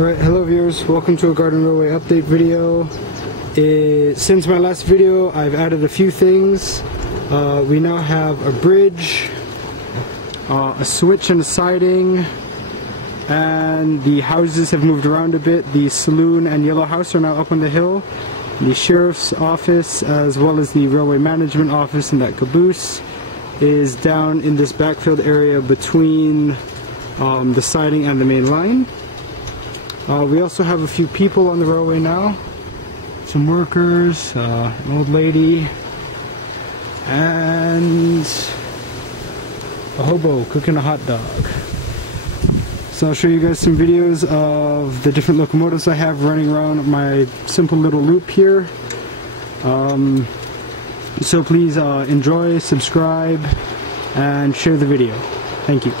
Alright, hello viewers, welcome to a Garden Railway update video. Since my last video, I've added a few things. We now have a bridge, a switch and a siding, and the houses have moved around a bit. The saloon and yellow house are now up on the hill. The sheriff's office, as well as the railway management office and that caboose, is down in this backfilled area between the siding and the main line. We also have a few people on the railway now. Some workers, an old lady, and a hobo cooking a hot dog. So I'll show you guys some videos of the different locomotives I have running around my simple little loop here. So please enjoy, subscribe, and share the video. Thank you.